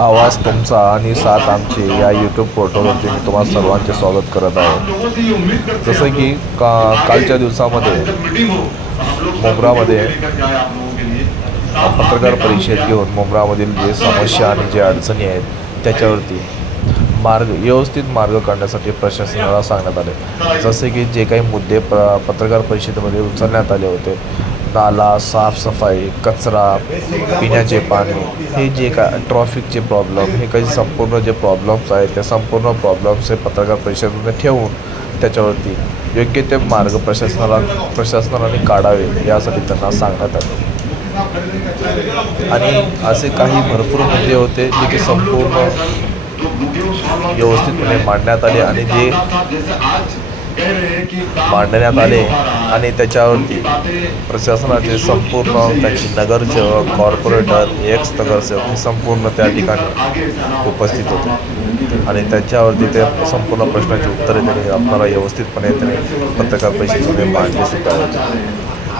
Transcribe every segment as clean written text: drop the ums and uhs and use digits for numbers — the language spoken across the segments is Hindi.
आवाज तुमचा आणि साथ आमची या यूट्यूब पोर्टलवरती मी तुम्हाला सर्वांचे स्वागत करत आहे. जसं की कालच्या दिवसामध्ये मुंब्रामध्ये पत्रकार परिषद घेऊन मुंब्रामधील जे समस्या आणि जे अडचणी आहेत त्याच्यावरती व्यवस्थित मार्ग काढण्यासाठी प्रशासनाला सांगण्यात आले. जसे की जे काही मुद्दे पत्रकार परिषदेमध्ये उचलण्यात आले होते, नाला साफसफाई, कचरा, पिण्याचे पाणी, हे जे काय ट्रॉफिकचे प्रॉब्लेम, हे काही संपूर्ण जे प्रॉब्लेम्स आहेत त्या संपूर्ण प्रॉब्लेम्स हे पत्रकार परिषदेमध्ये ठेवून त्याच्यावरती योग्य ते मार्ग प्रशासनाने काढावे यासाठी त्यांना सांगण्यात आले. आणि असे काही भरपूर मुद्दे होते जे की संपूर्ण व्यवस्थितपणे मांडण्यात आले आणि जे मांडण्यात आले आणि त्याच्यावरती प्रशासनाचे संपूर्ण त्यांची नगरसेवक, कॉर्पोरेटर, एक्स नगरसेवक हे संपूर्ण त्या ठिकाणी उपस्थित होते आणि त्यांच्यावरती ते संपूर्ण प्रश्नाची उत्तरे त्यांनी आपल्याला व्यवस्थितपणे त्यांनी पत्रकार परिषदेमध्ये मांडली सुद्धा होती.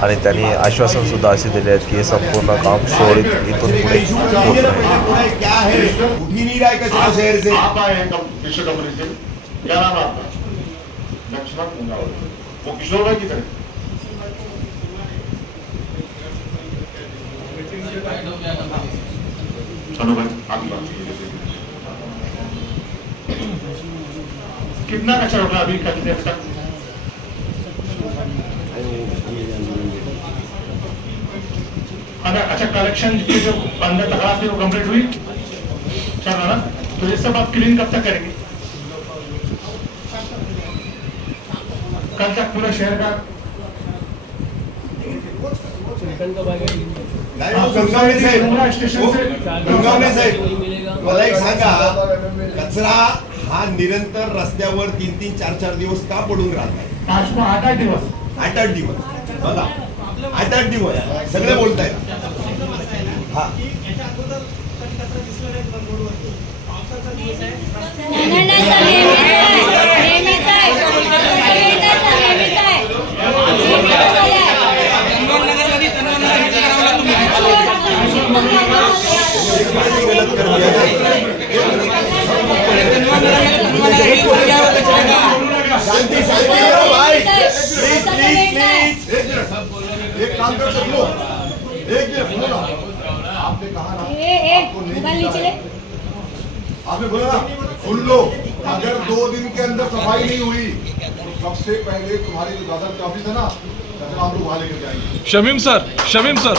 आणि त्यांनी आश्वासनसुद्धा असे दिले आहेत की हे संपूर्ण काम सुरळीत इथून पुढे होत कितना कचरा उठा अभी कल देर तक? अच्छा, कलेक्शन की जो अंदर तकरार थी वो कंप्लीट हुई, चल रहा ना? तो ये सब आप क्लीन कब तक करेंगे? कल तक पूरा शहर का मला एक सांगा, कचरा हा निरंतर रस्त्यावर 3-3, 4-4 दिवस का पडून राहत आहे? 8-8 दिवस, 8-8 दिवस बघा, 8-8 दिवस सगळे बोलतायत. हा शांति शांति भाई, प्लीज प्लीज प्लीज एक काम कर सकते हो, एक मिनट बोलो ना. आपने कहा ना आपने बोला ना, सुन लो, अगर 2 दिन के अंदर सफाई नहीं हुई तो सबसे पहले तुम्हारी जो दादर का ऑफिस है ना, हम लोग वहां लेकर जाएंगे. शमीम सर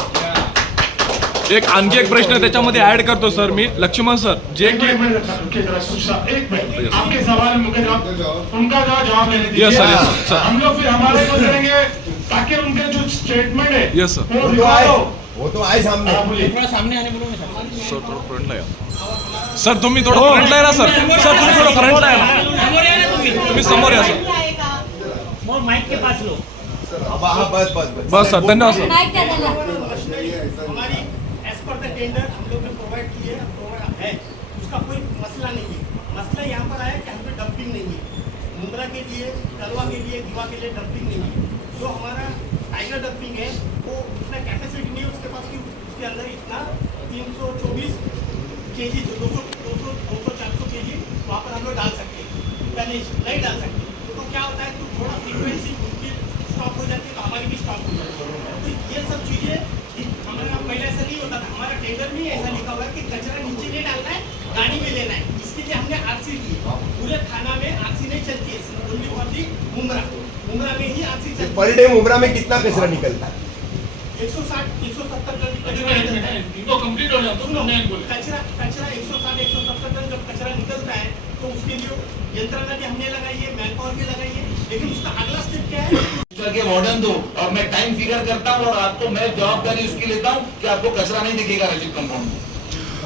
एक आणखी एक प्रश्न त्याच्यामध्ये ऍड करतो सर मी. लक्ष्मण सर जे की आपके सवाल उनका जवाब लेने दीजिए. यस सर, हम लोग फिर हमारे को करेंगे ताकि उनके जो स्टेटमेंट है यस सर, वो तो आए सामने. थोड़ा सामने आने बोलो सर थोडं फ्रंटला या सर. तुम्ही थोडं फ्रंटला या ना सर. सर तुम्ही थोडं फ्रंटला या ना. तुम्ही समोर या सर. माइक के पास लो. बस सर, धन्यवाद सर. हमारी एज पर द टेंडर हम लोग ने प्रोवाइड किए है, उसका कोई मसला नहीं है. मसला यहाँ पर आया कि हम पे डंपिंग नहीं है. मुंद्रा के लिए, तलवा के लिए, दीवा के लिए डंपिंग नहीं है. जो हमारा टाइगर डंपिंग है वो इतना कैपेसिटी नहीं है उसके पास कि उसके अंदर इतना 324 kg, 200-400 kg वहाँ पर हम लोग डाल सकते हैं. नहीं डाल सकते तो क्या होता है, तो थोड़ा फ्रीक्वेंसी उनकी स्टॉप हो जाती है तो हमारी भी स्टॉप हो जाती है. तो ये सब चीज़ें हमारा पहले ऐसा नहीं होता था. हमारा टेंडर में ऐसा लिखा हुआ है कि कचरा नीचे नहीं डालना है, गाड़ी में लेना है. इसके लिए हमने आरसी दी. पूरे थाना में आरसी नहीं चलती है, ओनली फॉर दी मुंब्रा में ही आरसी चलती है. पर डे मुंब्रा में कितना कचरा निकलता है? 160-170 टन कचरा निकलता है. इनको कंप्लीट हो जाता है. कचरा 160-170 टन जब कचरा निकलता है तो उसके लिए यंत्रणा भी हमने लगाई है, मैन पावर भी लगाई है. लेकिन उसका अगला स्टेप क्या है करके वार्डन दो और मैं टाइम फिगर करता हूँ और आपको मैं जवाबदारी उसकी लेता हूँ कि आपको कचरा नहीं दिखेगा रजित कंपाउंड में.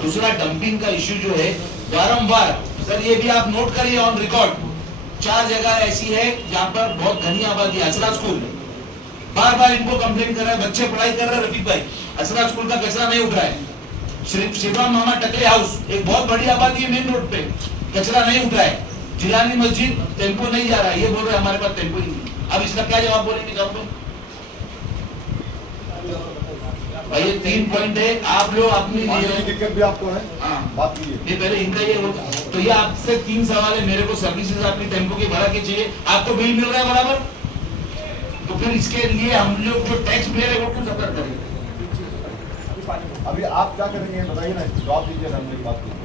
दूसरा डंपिंग का इश्यू जो है बारंबार, सर ये भी आप नोट करिए ऑन रिकॉर्ड, 4 जगह ऐसी है जहाँ पर बहुत घनी आबादी है. असरा स्कूल बार बार इनको कंप्लेन कर रहा है, बच्चे पढ़ाई कर रहे हैं. रफीक भाई, असरा स्कूल का कचरा नहीं उठ रहा है. शिवराम मामा टकले हाउस, एक बहुत बड़ी आबादी है मेन रोड पे, कचरा नहीं उठ रहा है. जिलानी मस्जिद टेम्पो नहीं जा रहा है, ये बोल रहे हैं हमारे पास टेम्पो ही नहीं. अब इसका क्या जवाब बोलेंगे? जवाब और ये 3 पॉइंट है, आप लोग अपनी पानी की लिए दिक्कत भी आपको है, हाँ। बात कीजिए। नहीं पहले इनका ये हो, तो ये आपसे 3 सवाल है, मेरे को सर्विसेज अपनी टेम्पो की भाड़ा की चाहिए, आपको बिल मिल रहा है बराबर, तो फिर इसके लिए हम लोग जो टैक्स पे रहे वो क्यों सफर करेंगे? अभी आप क्या करेंगे बताइए ना, जवाब दीजिए ना, मेरी बात कीजिए।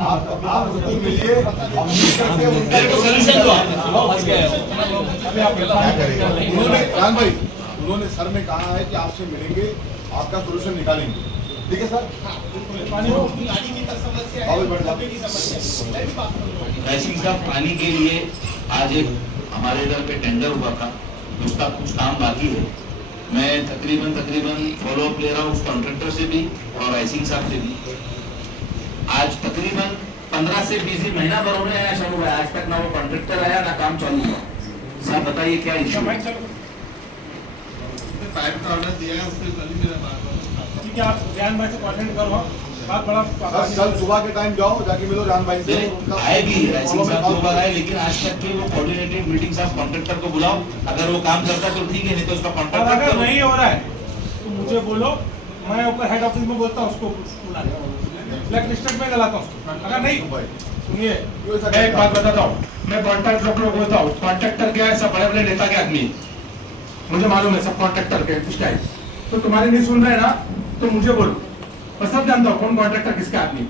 आप उसको मिलिए, हम मिल करके मेरे को सोल्यूशन दो आप। उन्होंने राम भाई, उन्होंने सर ने कहा है कि आपसे मिलेंगे, आपका सोल्यूशन निकालेंगे, ठीक है सर? गाड़ी की तो समस्या है, डब्बे की समस्या है। राइसिंग साहब, पानी के लिए आज एक हमारे इधर पे टेंडर हुआ था, उसका कुछ काम बाकी है। मैं तकरीबन फॉलोअप ले रहा हूँ उस कॉन्ट्रैक्टर से भी और राइसिंग साहब से भी। आज तकरीबन 15 से 20 दिन, महीना भर होने आया शुरू हुआ, आज तक ना वो कॉन्ट्रैक्टर आया ना काम चालू हुआ। सर बताइए क्या इशू है? पाइप का ऑर्डर दिया है, उसके कल ही मेरा बात ठीक है, आप ज्ञान भाई से कॉन्टेक्ट करो, बात बड़ा सर कल सुबह के टाइम जाओ, जाके मिलो राम भाई से। आए भी राइसिंग साहब 2 बार आए, लेकिन आज तक की वो कोऑर्डिनेटेड मीटिंग साहब कॉन्ट्रैक्टर को बुलाओ, अगर वो काम करता तो ठीक है, नहीं तो उसका और कॉन्ट्रैक्टर अगर करो। नहीं हो रहा है तो मुझे बोलो, मैं ऊपर हेड ऑफिस में बोलता हूँ, उसको बुला ब्लैक लिस्टेड में गलाता हूँ। अगर नहीं, सुनिए मैं एक बात बताता हूँ, मैं कॉन्ट्रैक्ट लोग बोलता हूँ, कॉन्ट्रैक्टर क्या है, सब बड़े बड़े नेता के आदमी, मुझे मालूम है सब कॉन्ट्रैक्टर के कुछ टाइम, तो तुम्हारे नहीं सुन रहे ना तो मुझे बोलो, मैं सब जानता हूँ कौन कॉन्ट्रैक्टर किसका आदमी।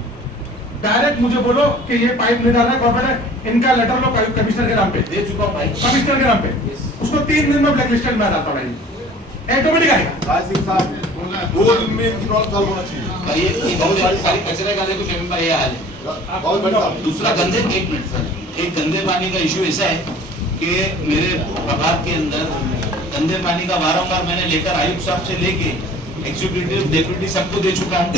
डायरेक्ट मुझे बोलो कि ये पाइप नहीं डाल रहा है कॉर्पोरेट, इनका लेटर लो कमिश्नर के नाम पे, दे चुका हूँ भाई। कमिश्नर के नाम पे, उसको 3 दिन में ब्लैक लिस्टेड में आ जाता है, ऑटोमेटिक आएगा। राय सिंह साहब, 2 दिन में इनकी प्रॉब्लम सॉल्व होना चाहिए। ये बहुत सारी कचरे का देखो जमीन पर ये हाल है। बहुत बढ़िया। दूसरा गंदे, एक मिनट सर, एक गंदे पानी का इशू ऐसा है कि मेरे प्रभाग के अंदर गंदे पानी का बारंबार मैंने लेकर आयुक्त साहब से लेके एग्जीक्यूटिव डेप्यूटी सबको दे चुका हूँ,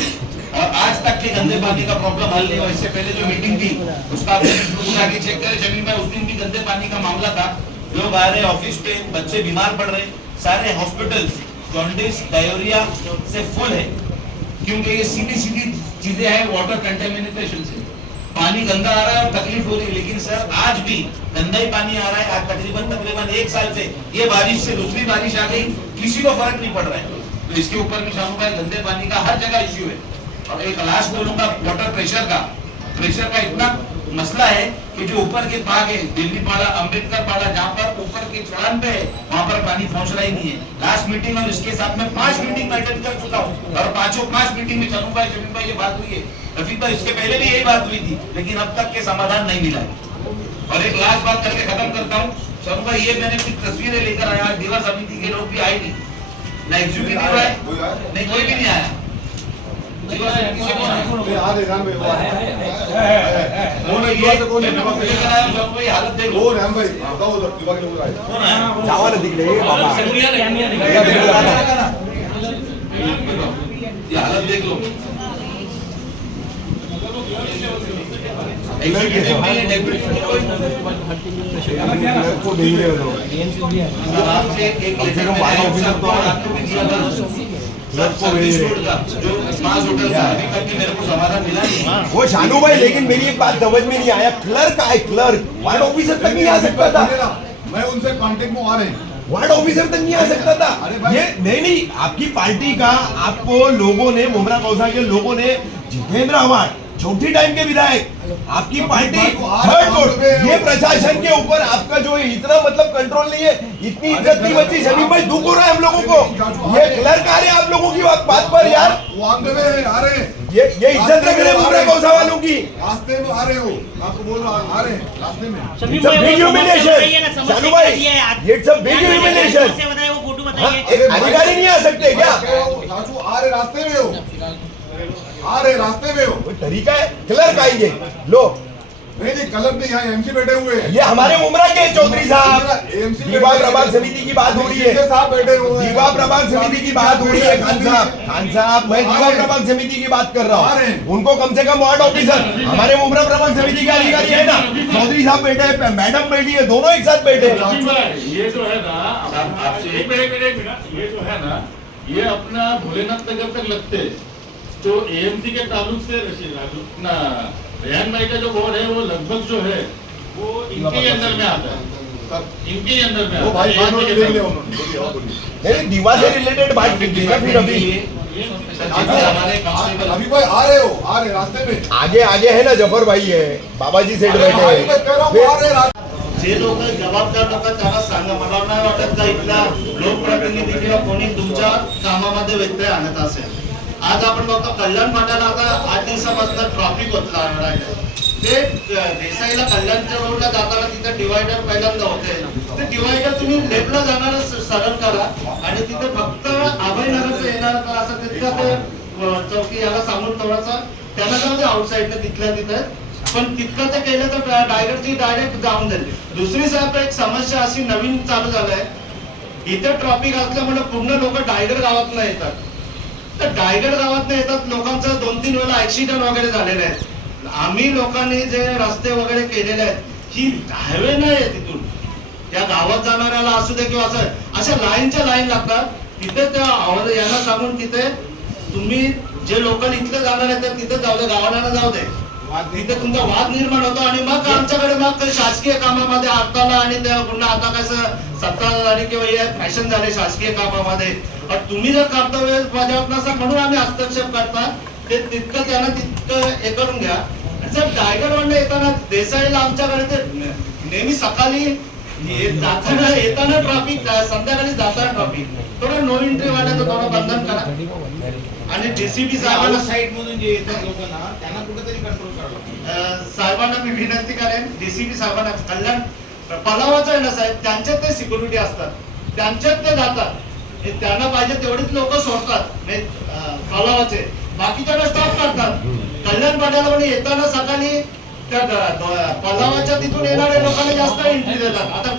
और आज तक के गंदे पानी का प्रॉब्लम हल नहीं हुआ। इससे पहले जो मीटिंग थी उसका बुला के चेक करे जमीन में, उस दिन भी गंदे पानी का मामला था। लोग आ रहे ऑफिस पे, बच्चे बीमार पड़ रहे, सारे हॉस्पिटल्स जॉन्डिस डायरिया से फुल है, क्योंकि ये सीधी चीजें हैं वाटर कंटेमिनेशन से। पानी गंदा आ रहा है और तकलीफ हो रही है, लेकिन सर आज भी गंदा ही पानी आ रहा है। आज तकरीबन 1 साल से ये बारिश से दूसरी बारिश आ गई, किसी को फर्क नहीं पड़ रहा है। तो इसके ऊपर भी शानू भाई, गंदे पानी का हर जगह इश्यू है। और एक लास्ट बोलूंगा, वाटर प्रेशर का इतना मसला है कि जो ऊपर के भाग है, दिल्ली पाड़ा, अम्बेडकर पाड़ा, जहाँ पर ऊपर के चढ़ान पे है, वहाँ पर पानी पहुंच रहा ही नहीं है। लास्ट मीटिंग और इसके साथ में 5 मीटिंग में अटेंड कर चुका हूँ, और 5 मीटिंग में चलू भाई, जमीन भाई ये बात हुई है, रफीक भाई इसके पहले भी यही बात हुई थी, लेकिन अब तक के समाधान नहीं मिला है। और एक लास्ट बात करके खत्म करता हूँ, शनु भाई ये मैंने कुछ तस्वीरें लेकर आया, आज दीवा समिति के लोग भी आए नहीं, ना एग्जीक्यूटिव आए, नहीं कोई भी नहीं आया। दीवा समिति से कौन आया? आ रहे राम भाई, वो नहीं, ये लेकर आया हूं, शनु भाई हालत देख लो। वो राम भाई बताओ, उधर दिमाग के लोग आए। कौन आया? जावाला दिखले बाबा, ये हालत देख लो। एग्जीक्यूटिव में ये डेप्यूटी कोई को नहीं ले लो, आराम से एक लेटर में ऑफिसर को आपको भी दिया था, सब सर्विस रोड का जो 5 होटल से अभी तक के मेरे को समाधान मिला नहीं। वो शानू भाई, लेकिन मेरी एक बात समझ में नहीं आया, क्लर्क आए, क्लर्क वार्ड ऑफिसर तक नहीं आ सकता था। मैं उनसे कांटेक्ट में आ रहे हैं, वार्ड ऑफिसर तक नहीं आ सकता था। अरे भाई, ये नहीं, आपकी पार्टी का आपको लोगों ने, मुमरा कौसा के लोगों ने, जितेंद्र आव्हाड चौथी टाइम के विधायक, आपकी पार्टी थर्ड वोट, ये प्रशासन के ऊपर आपका जो इतना मतलब कंट्रोल नहीं है, इतनी इज्जत नहीं बची। सलीम भाई दुख हो रहा है हम लोगों को, ये क्लर्क आ रहे हैं आप लोगों की बात पर यार, वो ऑन द वे आ रहे हैं, ये इज्जत रख रहे हैं मुमरा कौसा वालों की। रास्ते में आ रहे हो, आपको बोल रहा आ रहे हैं रास्ते में। It's a big humiliation, Shanu भाई, it's a big humiliation। बताइए, वो फोटो हाँ, बताइए। एक अधिकारी नहीं आ सकते क्या? सासू आ रहे रास्ते में हो, आ रहे रास्ते में हो। कोई तरीका है? क्लर्क आएंगे लो, नहीं गलत नहीं, यहाँ एमसी बैठे हुए हैं, ये हमारे मुमरा के चौधरी साहब, एमसी दीवा प्रभाग समिति की बात हो रही है, साहब बैठे हुए हैं, दीवा प्रभाग समिति की बात हो रही है। खान साहब, मैं दीवा प्रभाग समिति की बात कर रहा हूँ, उनको कम से कम वार्ड ऑफिसर, हमारे मुमरा प्रभाग समिति के अधिकारी है ना, चौधरी साहब बैठे हैं, मैडम बैठी है, दोनों एक साथ बैठे हैं। ये जो है ना, आपसे एक मिनट, ये जो है ना, ये अपना भोलेनाथ नगर तक लगते हैं, तो एएमसी के ताल्लुक से अपना रेहान भाई का जो बोर्ड है वो लगभग जो है वो इनके अंदर में आता है, इनके अंदर में वो आता भाई है। देख लिया उन्होंने, बोलिए और बोलिए। नहीं, दीवा से रिलेटेड बात कीजिए ना फिर अभी हमारे कांस्टेबल अभी भाई आ रहे हो, आ रहे रास्ते में। आगे आगे है ना, जफर भाई है, बाबाजी सेठ बैठे भाई मैं कह रहा हूँ आ रहे रास्ते जे लोक जबाबदार लोक त्यांना सांगा. मला नाही वाटत का इथला लोकप्रतिनिधी किंवा कोणी तुमच्या कामामध्ये व्यत्यय आणत असेल. आज आपण बघतो कल्याण फाट्याला आता 8 दिवसापासून ट्रॉफिक होत राहिलं. ते देसाईला कल्याणच्या रोडला जाताना तिथे डिवायडर पहिल्यांदा होते. ते डिवायडर तुम्ही लेफ्टला जाणार सरळ करा आणि तिथे फक्त अभयनगरचं येणार असं तिथं ते चौकी याला सांगून थोडासा त्यांना जाऊ दे आउटसाईडने तिथल्या तिथे. पण तितकं ते केलं तर डायरेक्ट जाऊन देते. दुसरी साहेब एक समस्या अशी नवीन चालू झालंय, इथे ट्रॉफिक असल्यामुळे पूर्ण लोक डायगर गावात येतात. तर डायगर गावात येतात, लोकांचं 2-3 वेळा ऍक्सिडेंट वगैरे झालेले आहेत. आम्ही लोकांनी जे रस्ते वगैरे केलेले आहेत, ही हायवे नाही आहे तिथून त्या गावात जाणाऱ्याला असू दे किंवा असं अशा लाईनच्या लाईन लागतात. तिथे त्या यांना सांगून तिथे तुम्ही जे लोकल इथले जाणार आहेत तर तिथे जाऊ दे, गावाला जाऊ दे. तिथे तुमचा वाद निर्माण होतो आणि मग आमच्याकडे मग शासकीय कामामध्ये आताला आणि त्या पुन्हा आता कसं सत्ताधारी किंवा हे फॅशन झाले शासकीय कामामध्ये. पण तुम्ही जर कर्तव्य बजावत नसा म्हणून आम्ही हस्तक्षेप करता, ते तितकं त्यांना तितकं हे करून घ्या. जर डायगरवरनं येताना देसाईला आमच्याकडे ते नेहमी सकाळी जाताना येताना ट्रॉफिक, संध्याकाळी जाताना ट्रॉफिक. थोडं नो एंट्री वाल्याचं थोडं बंधन करा आणि डीसीपी साहेबांना साईड मधून जे येतात लोक ना त्यांना कुठेतरी कंट्रोल करावं. साहेबांना मी विनंती करेन, डीसीपी साहेबांना कल्याण पलावाचं आहे ना साहेब, त्यांच्यात ते सिक्युरिटी असतात, त्यांच्यात ते जातात. त्यांना पाहिजे तेवढीच लोक सोडतात पलावाचे, बाकीच्या स्टॉप करतात. कल्याण पाट्याला पण येताना सकाळी त्या पलावाच्या तिथून येणाऱ्या लोकांना जास्त एंट्री देतात. आता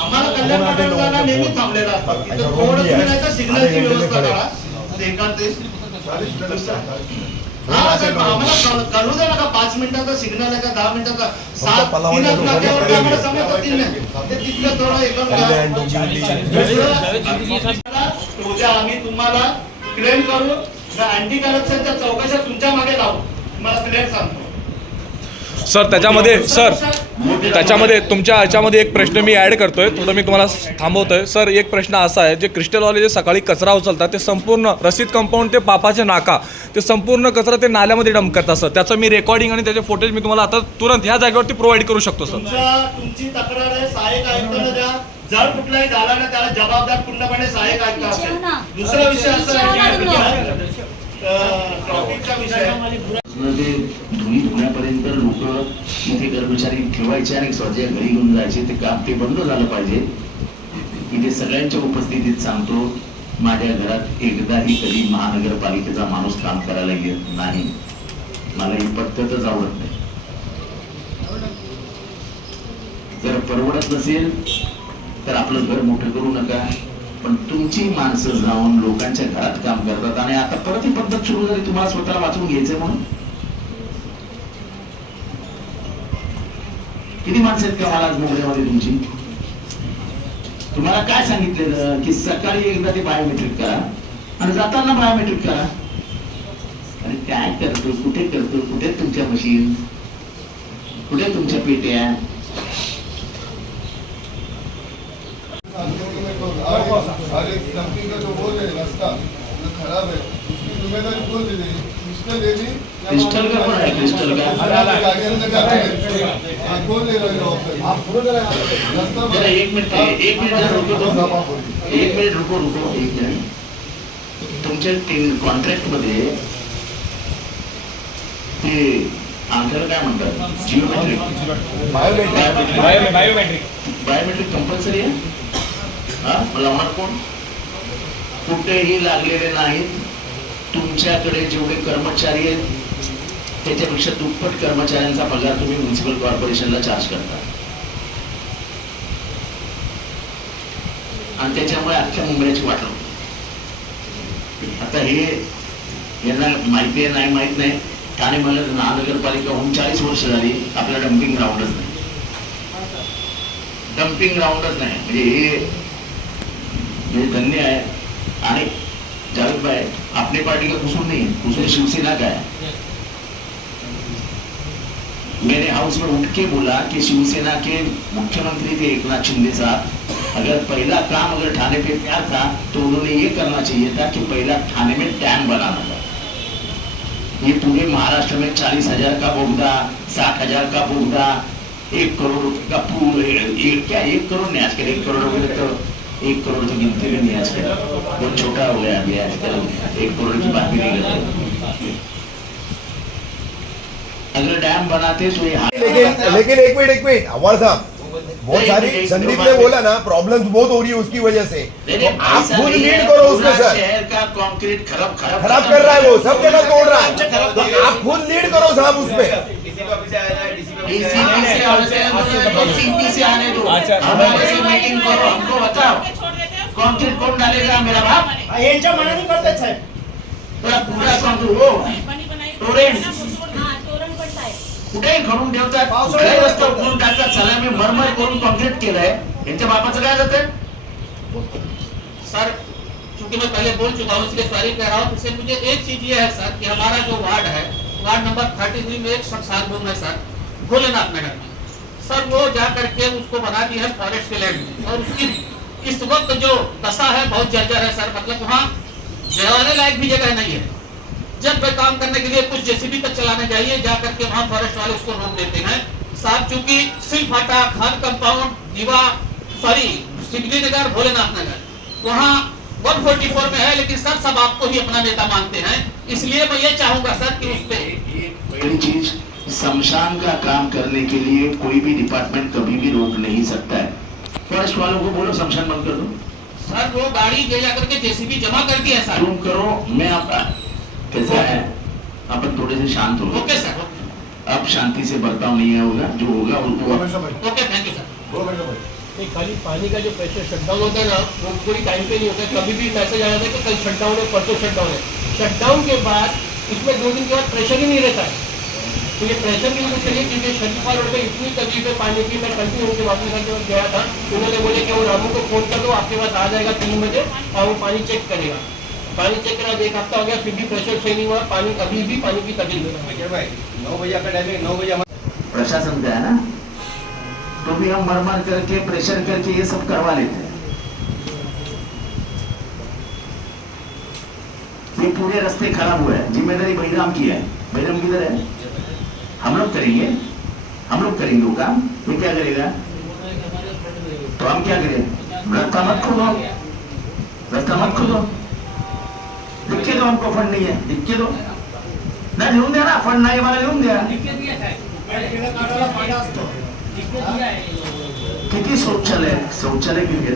आम्हाला कल्याण पाट्याला जायला नेहमी थांबलेलं असतात. तिथे थोडं तुम्ही नाही तर सिग्नलची व्यवस्था करा. आम्हाला कळू द्या नका 5 मिनिटाचा सिग्नल आहे का 10 मिनिटाचा. 7-3 नाक्यावरती आम्हाला समजतं 3 आहे ते तिथलं थोडं हे करून उद्या आम्ही तुम्हाला क्लेम करू. अँटी करप्शनच्या चौकशा तुमच्या मागे लावू, तुम्हाला क्लिअर सांगतो. सर त्याच्यामध्ये तुमच्या याच्यामध्ये एक प्रश्न मी ॲड करतोय, थोडं मी तुम्हाला थांबवतोय. सर एक प्रश्न असा आहे, जे क्रिस्टलवाले जे सकाळी कचरा उचलतात ते संपूर्ण रशीद कंपाऊंड ते पापाचे नाका ते संपूर्ण कचरा ते नाल्यामध्ये डंप करतात. सर त्याचं मी रेकॉर्डिंग आणि त्याचे फुटेज मी तुम्हाला आता तुरंत ह्या जागेवरती प्रोव्हाइड करू शकतो. सर तुमची तक्रार आहे सहाय्यक आयुक्तांना द्या. जर कुठलाही झाला ना त्याला जबाबदार पूर्णपणे सहाय्यक आयुक्त असेल. दुसरा विषय असा आहे ट्रॉफिकचा विषय धुणी धुण्यापर्यंत लोक इथे कर्मचारी ठेवायचे आणि स्वतःच्या घरी घेऊन जायचे, ते काम ते बंद झालं पाहिजे. इथे सगळ्यांच्या उपस्थितीत सांगतो, माझ्या घरात एकदाही कधी महानगरपालिकेचा माणूस काम करायला येत नाही. मला ही पद्धतच आवडत नाही. जर परवडत नसेल तर आपलं घर मोठं करू नका, पण तुमची माणसं जाऊन लोकांच्या घरात काम करतात आणि आता परत ही पद्धत सुरू झाली तुम्हाला स्वतःला वाचवून घ्यायचंय म्हणून. किती माणसं आहेत का मला आज मुंबईमध्ये तुमची? तुम्हाला काय सांगितलेलं की सकाळी एकदा ते बायोमेट्रिक करा आणि जाताना बायोमेट्रिक करा. आणि काय करतो, कुठे करतो, कुठे तुमच्या मशीन, कुठे तुमच्या पेट्या? अरे डंपिंग का जो बोल है रास्ता वो खराब है, उसकी जिम्मेदारी कौन ले लेगी? क्रिस्टल लेगी? क्रिस्टल का कौन है? क्रिस्टल का गाड़ी अंदर जा रहे हैं, कौन ले रहे हो? आप पूरा रास्ता जरा एक मिनिट रुको तो. एक मिनिट रुको. एक मिनिट. तुमच्या कॉन्ट्रॅक्ट मध्ये ते आमच्याला काय म्हणतात, जिओमेट्रिक बायोमेट्रिक कंपल्सरी आहे. मला म्हणा कोण कुठेही लागलेले नाहीत. तुमच्याकडे जेवढे कर्मचारी आहेत त्याच्यापेक्षा दुप्पट कर्मचाऱ्यांचा पगार तुम्ही म्युन्सिपल कॉर्पोरेशनला चार्ज करता आणि त्याच्यामुळे अख्ख्या मुंबईची वाट लागते. आता हे यांना माहिती आहे नाही माहित नाही, ठाणे महानगरपालिका होऊन 40 वर्ष झाली, आपला डम्पिंग ग्राउंडच नाही. म्हणजे हे धन्य आहे. आणि जावेद भाई, अपनी पार्टी का कुसूर नहीं, कुसूर शिवसेना का है. मैंने हाउस में उठ के बोला कि शिवसेना के मुख्यमंत्री थे एकनाथ शिंदे साहब, अगर पहला काम अगर ठाणे पे क्या था तो उन्होंने ये करना चाहिए था कि पहला ठाणे में डैम बनाना था। ये पूरे महाराष्ट्र में 40,000 का बोगदा, 60,000 का बोगदा, 1 करोड़ रुपए का पूल, क्या 1 करोड़ नहीं आजकल, 1 करोड़ रुपए तो 1 करोड़ तो गिनते भी नहीं आजकल, बहुत छोटा हो गया अभी आजकल, 1 करोड़ की बात भी नहीं करते। अगर डैम बनाते तो ये लेकिन एक मिनट अव्वाल साहब, बहुत सारी संदीप ने बोला ना प्रॉब्लम्स बहुत हो रही है उसकी वजह से, तो आप खुद लीड करो उसमें सर। शहर का कंक्रीट खराब कर रहा है वो, सब जगह तोड़ रहा है, तो आप खुद लीड करो साहब उसमें। डीसीपी से आने दो, हमारे से मीटिंग करो, हमको बताओ कंक्रीट कौन डालेगा मेरा बाप? यांच्या मनाने करतात साहेब. पूरा कंक्रीट टोरेंट कुठेही खणून ठेवतात, कुठलाही रस्ता उकळून टाकतात, सलामी मरमर करून कॉन्क्रीट केलंय, यांच्या बापाचं काय जातंय? सर चूंकि मैं पहले बोल चुका हूँ इसलिए सॉरी कह रहा हूँ। इससे मुझे एक चीज ये है सर कि हमारा जो वार्ड है, वार्ड नंबर 33 में एक शमशान भूमि है सर, भोलेनाथ नगर में। सर वो जा करके उसको बना दी है फॉरेस्ट के लैंड में, और उसकी इस वक्त जो दशा है बहुत जर्जर है सर, मतलब वहाँ रहने लायक भी जगह नहीं है। जब वे काम करने के लिए कुछ जेसीबी तक चलाने जाइए, जा करके वहाँ फॉरेस्ट वाले उसको रोक देते हैं साहब। चूंकि सिर्फ फाटा, खान कंपाउंड, दीवा, सॉरी सिवली नगर, भोलेनाथ नगर, वहाँ 144 में है, लेकिन सर सब आपको ही अपना नेता मानते हैं। इसलिए मैं ये चाहूंगा सर कि उस पे पहली चीज, शमशान का काम करने के लिए कोई भी डिपार्टमेंट कभी भी रोक नहीं सकता है। फॉरेस्ट वालों को बोलो शमशान बंद कर दो सर, वो गाड़ी ले जाकर के जेसीबी जमा कर दी है सर। तुम करो, मैं आपका कैसा है, अपन थोड़े से शांत हो। ओके सर, अब शांति से बर्ताव नहीं होगा, जो होगा उनको। Okay thank you sir. नहीं, खाली पानी का जो प्रेशर शटडाउन होता है ना, वो कोई टाइम पे नहीं होता है। कभी भी मैसेज आया था कि कल शटडाउन है, परसों शटडाउन है। शटडाउन के बाद इसमें 2 दिन के बाद प्रेशर ही नहीं रहता है। तो ये प्रेशर नहीं होना चाहिए, क्योंकि शरीफा रोड पे इतनी तकलीफ है पानी की। मैं कल भी उनके वापस के पास गया था, उन्होंने बोले कि वो रामू को फोन कर दो, आपके पास आ जाएगा 3 बजे और वो पानी चेक करेगा। पानी चेक करा, 1 हफ्ता हो गया, फिर भी प्रेशर सही नहीं हुआ। पानी अभी भी पानी की तकलीफ है। 9 बजे आपका टाइमिंग, 9 बजे प्रशासन का है ना, तो भी हम मरमर करके प्रेशर करके ये सब करवा लेते हैं। ये पूरे रास्ते खराब हुए हैं, जिम्मेदारी बहिराम की है। बहिराम किधर है? हम लोग करेंगे वो काम। ये क्या करेगा? तो हम क्या करें? रास्ता मत खोदो, लिख के दो, हमको फंड नहीं है, लिख के दो ना, लिहून द्या ना, फंड नाही मला लिहून द्या। किती शौचालय किती